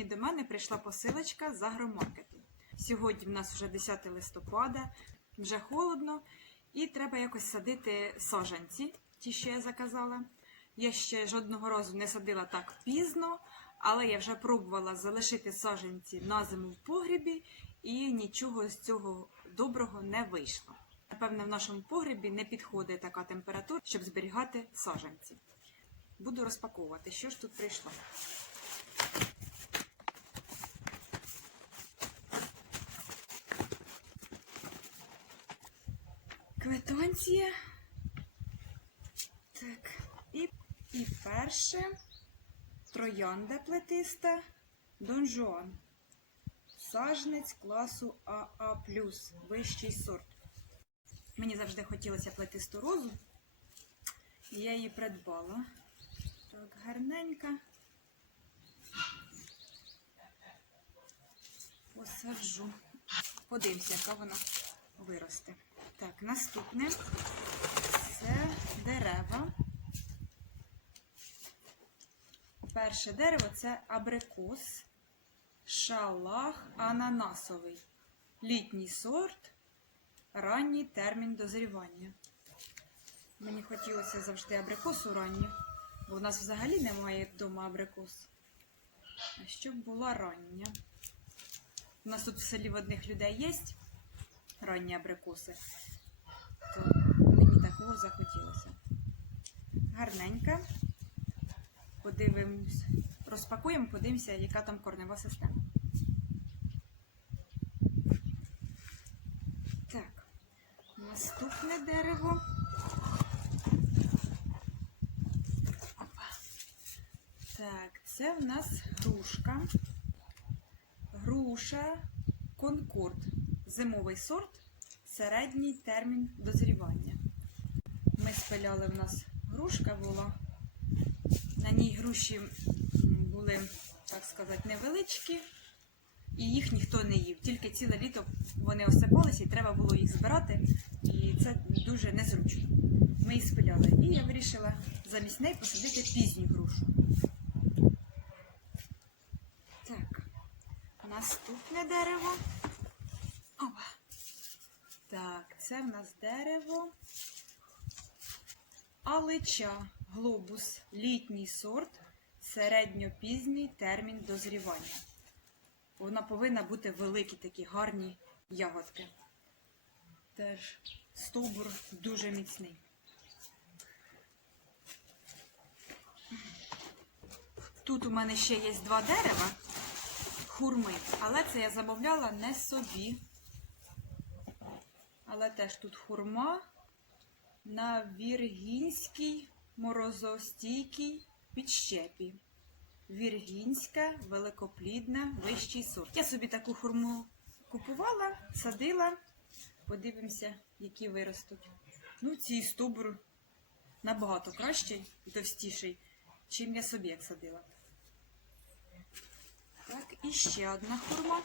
Сьогодні до мене прийшла посилочка з агромаркету. Сьогодні в нас вже 10 листопада, вже холодно, і треба якось садити саджанці, ті, що я заказала. Я ще жодного разу не садила так пізно, але я вже пробувала залишити саджанці на зиму в погрібі, і нічого з цього доброго не вийшло. Напевне, в нашому погребі не підходить така температура, щоб зберігати саджанці. Буду розпаковувати, що ж тут прийшло. Квитанція. Так, і, і перше троянда плетиста Дон Жуан. Сажнець класу АА+, вищий сорт. Мені завжди хотілося плетисту розу, і я її придбала. Так, гарненька. Посаджу. Подивимося, яка вона виросте. Так, наступне це дерева. Перше дерево це абрикос, шалах ананасовий. Літній сорт, ранній термін дозрівання. Мені хотілося завжди абрикосу ранню, бо в нас взагалі немає вдома абрикос. А щоб була рання. У нас тут в селі в одних людей є ранні абрикоси, то мені такого захотілося. Гарненька. Подивимось, розпакуємо, подивимося, яка там корнева система. Так, наступне дерево. Опа. Так, це в нас грушка. Груша Конкорд. Зимовий сорт, середній термін дозрівання. Ми спиляли в нас грушка була. На ній груші були, так сказати, невеличкі, і їх ніхто не їв. Тільки ціле літо вони осипалися і треба було їх збирати. І це дуже незручно. Ми їх спиляли. І я вирішила замість неї посадити пізню грушу. Так, наступне дерево. Опа. Так, це в нас дерево. Алича глобус, літній сорт, середньопізній термін дозрівання. Вона повинна бути великі такі гарні ягодки. Теж стовбур дуже міцний. Тут у мене ще є два дерева хурми, але це я замовляла не собі. Але теж тут хурма на віргінській морозостійкій підщепі. Віргінська, великоплідна, вищий сорт. Я собі таку хурму купувала, садила. Подивимося, які виростуть. Ну, цей стовбур набагато кращий і товстіший, чим я собі як садила. Так, і ще одна хурма.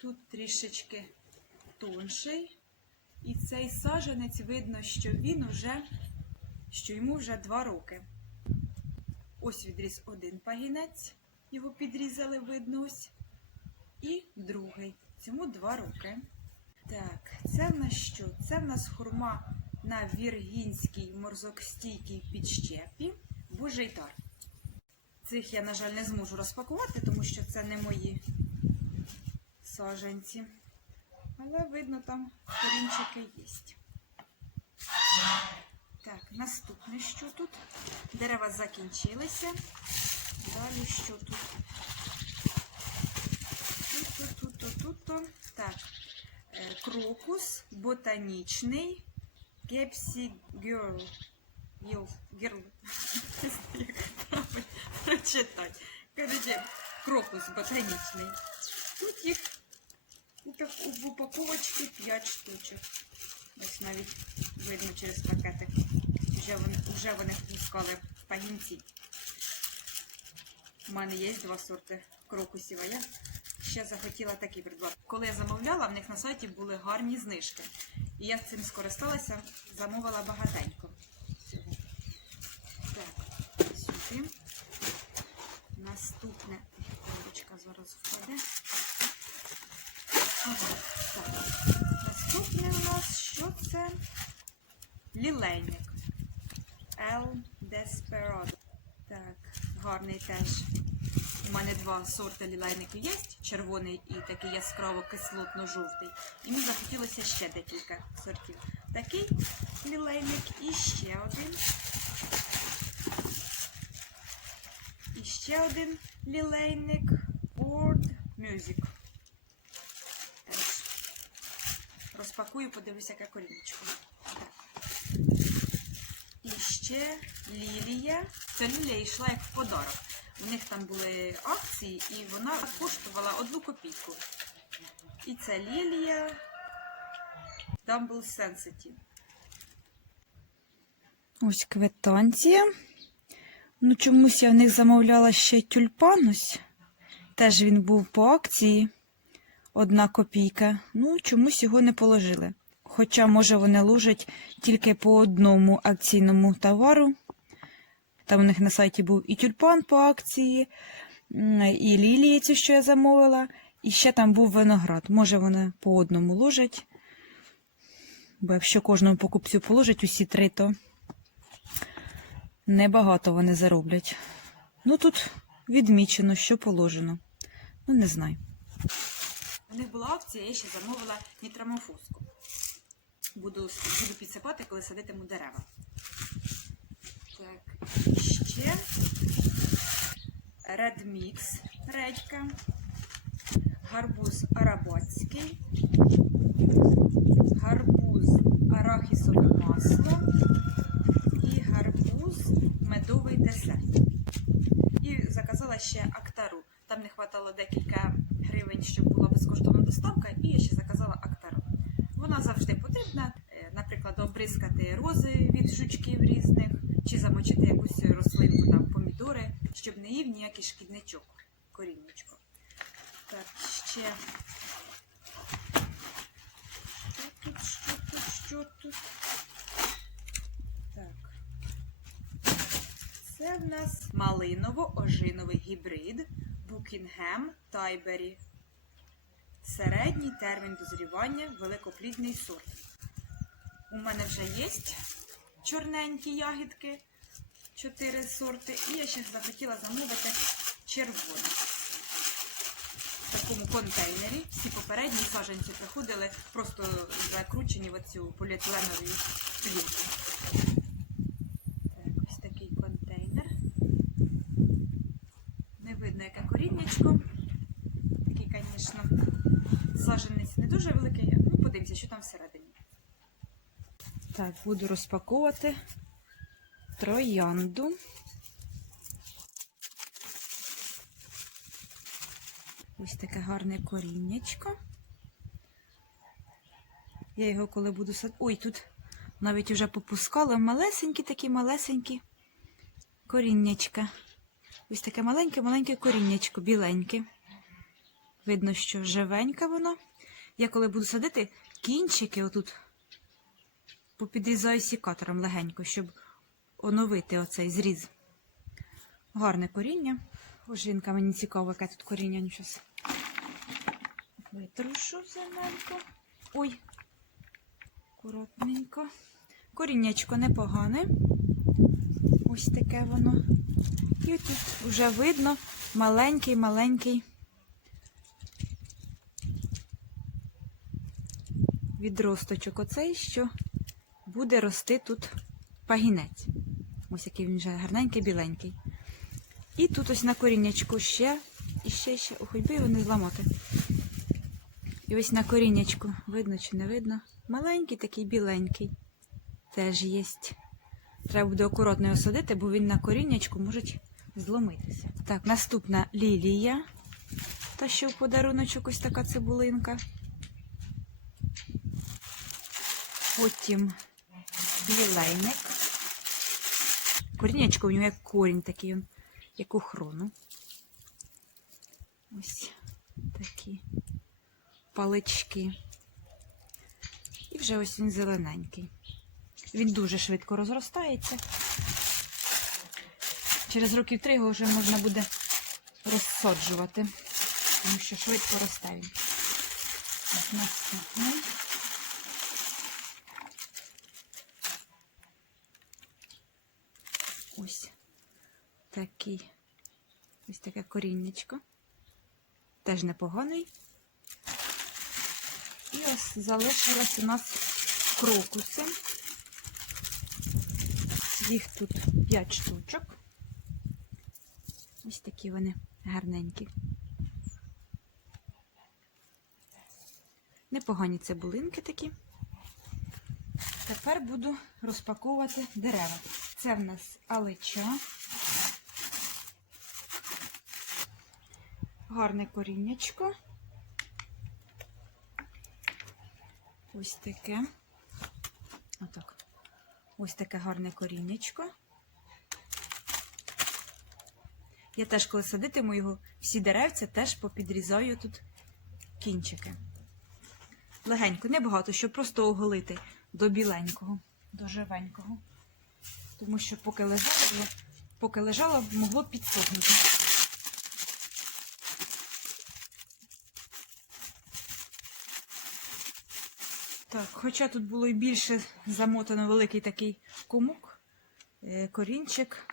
Тут трішечки тонший. І цей саженець видно, що він уже, що йому вже два роки. Ось відріз один пагінець, його підрізали, видно ось. І другий. Цьому два роки. Так, це в нас що? Це в нас хурма на віргінській морзокстійкій підщепі Божий дар. Цих я, на жаль, не зможу розпакувати, тому що це не мої саженці. Але видно, там корінчики є. Так, наступне що тут? Дерева закінчилися. Далі що тут? Тут, тут, тут, тут, тут. Так, е, крокус ботанічний. Кепсі Girl. Girl. Girl. Як правильно прочитати. Короче, крокус ботанічний. Тут їх у так- в упаковочці 5 штучок. Ось навіть видно через пакетик. Вже вони, вже вони пускали пагінці. У мене є два сорти крокусів, а я ще захотіла такі придбати. Коли я замовляла, в них на сайті були гарні знижки. І я цим скористалася, замовила багатенько. Так, сюди. Наступне. Так. Наступне у нас що це? Лілейник. El Desperado. Так, гарний теж. У мене два сорти лілейників є, червоний і такий яскраво кислотно-жовтий. І мені захотілося ще декілька сортів. Такий лілейник і ще один. І ще один лілейник World Music. Теж. Розпакую, подивлюся, яке корінечко. І ще лілія. Ця лілія йшла як в подарок. У них там були акції, і вона коштувала одну копійку. І це лілія Dumble Sensitive. Ось квитанція. Ну, чомусь я в них замовляла ще тюльпанусь. Теж він був по акції. Одна копійка. Ну, чомусь його не положили. Хоча, може, вони ложать тільки по одному акційному товару. Там у них на сайті був і тюльпан по акції, і лілії, ці, що я замовила, і ще там був виноград. Може, вони по одному ложать. Бо якщо кожному покупцю положать усі три, то небагато вони зароблять. Ну тут відмічено, що положено. Ну, не знаю. У них була акція, я ще замовила нітрамофоску. Буду, буду підсипати, коли садитиму дерева. Так, ще Red Mix редька, гарбуз арабатський, гарбуз арахісове масло і гарбуз медовий десерт. І заказала ще актару. Там не хватало декілька гривень, щоб була безкоштовна доставка, і я ще заказала актару. Вона завжди потрібна, е, наприклад, обризкати рози від жучків різних, чи замочити якусь рослинку, там помідори, щоб не їв ніякий шкідничок, коріннячко. Так, ще. Тут, що тут, що тут? Так. Це в нас малиново-ожиновий гібрид Букінгем Тайбері. Середній термін дозрівання великоплідний сорт. У мене вже є чорненькі ягідки, 4 сорти, і я ще захотіла замовити червоний. В такому контейнері. Всі попередні саджанці приходили просто закручені в оцю поліетиленову плівку. Так, ось такий контейнер. Не видно, яке. Такий, звісно, саджанець не дуже великий. Ну, подивимося, що там всередині. Так, буду розпаковувати троянду. Ось таке гарне коріннячко. Я його коли буду сад... Ой, тут навіть вже попускала малесенькі такі малесенькі коріннячка. Ось таке маленьке-маленьке коріннячко, біленьке. Видно, що живенька воно. Я коли буду садити, кінчики отут попідрізаю сікатором легенько, щоб оновити оцей зріз. Гарне коріння. О, жінка, мені цікаво, яке тут коріння. Ну, Витрушу земельку. Ой, акуратненько. Коріннячко непогане. Ось таке воно. І тут вже видно маленький-маленький відросточок. Оцей, що буде рости тут пагінець. Ось який він вже гарненький, біленький. І тут ось на коріннячку ще, і ще, ще, ох, би його не зламати. І ось на коріннячку, видно чи не видно, маленький такий біленький. Теж є. Треба буде акуратно його садити, бо він на коріннячку може зломитися. Так, наступна лілія. Та що в подаруночок ось така цибулинка. Потім білейник. Коріннячко у нього як корінь такий, он, як у хрону. Ось такі палички. І вже ось він зелененький. Він дуже швидко розростається. Через років три його вже можна буде розсаджувати, тому що швидко росте він. Наступний. Ось такий, ось таке коріннячко. Теж непоганий. І ось залишилось у нас крокуси. Їх тут 5 штучок. Ось такі вони гарненькі. Непогані цибулинки такі. Тепер буду розпаковувати дерева. Це в нас алеча. Гарне коріннячко. Ось таке. Отак. Ось таке гарне коріннячко. Я теж, коли садитиму його, всі деревця теж попідрізаю тут кінчики. Легенько, небагато, щоб просто оголити до біленького, до живенького. Тому що поки лежало, поки лежало, могло підсохнути. Так, хоча тут було і більше замотано великий такий комок, е, корінчик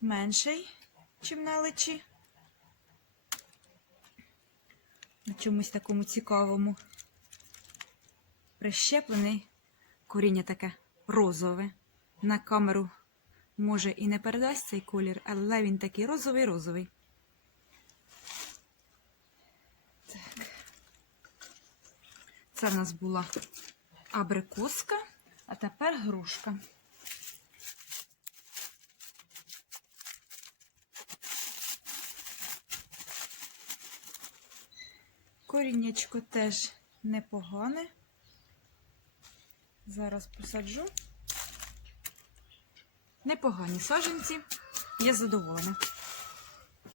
менший, чим на личі. На чомусь такому цікавому. Прищеплений коріння таке розове. На камеру може і не передасть цей колір, але він такий розовий-розовий. Це в нас була абрикоска, а тепер грушка. Коріннячко теж непогане. Зараз посаджу. Непогані саджанці. Я задоволена.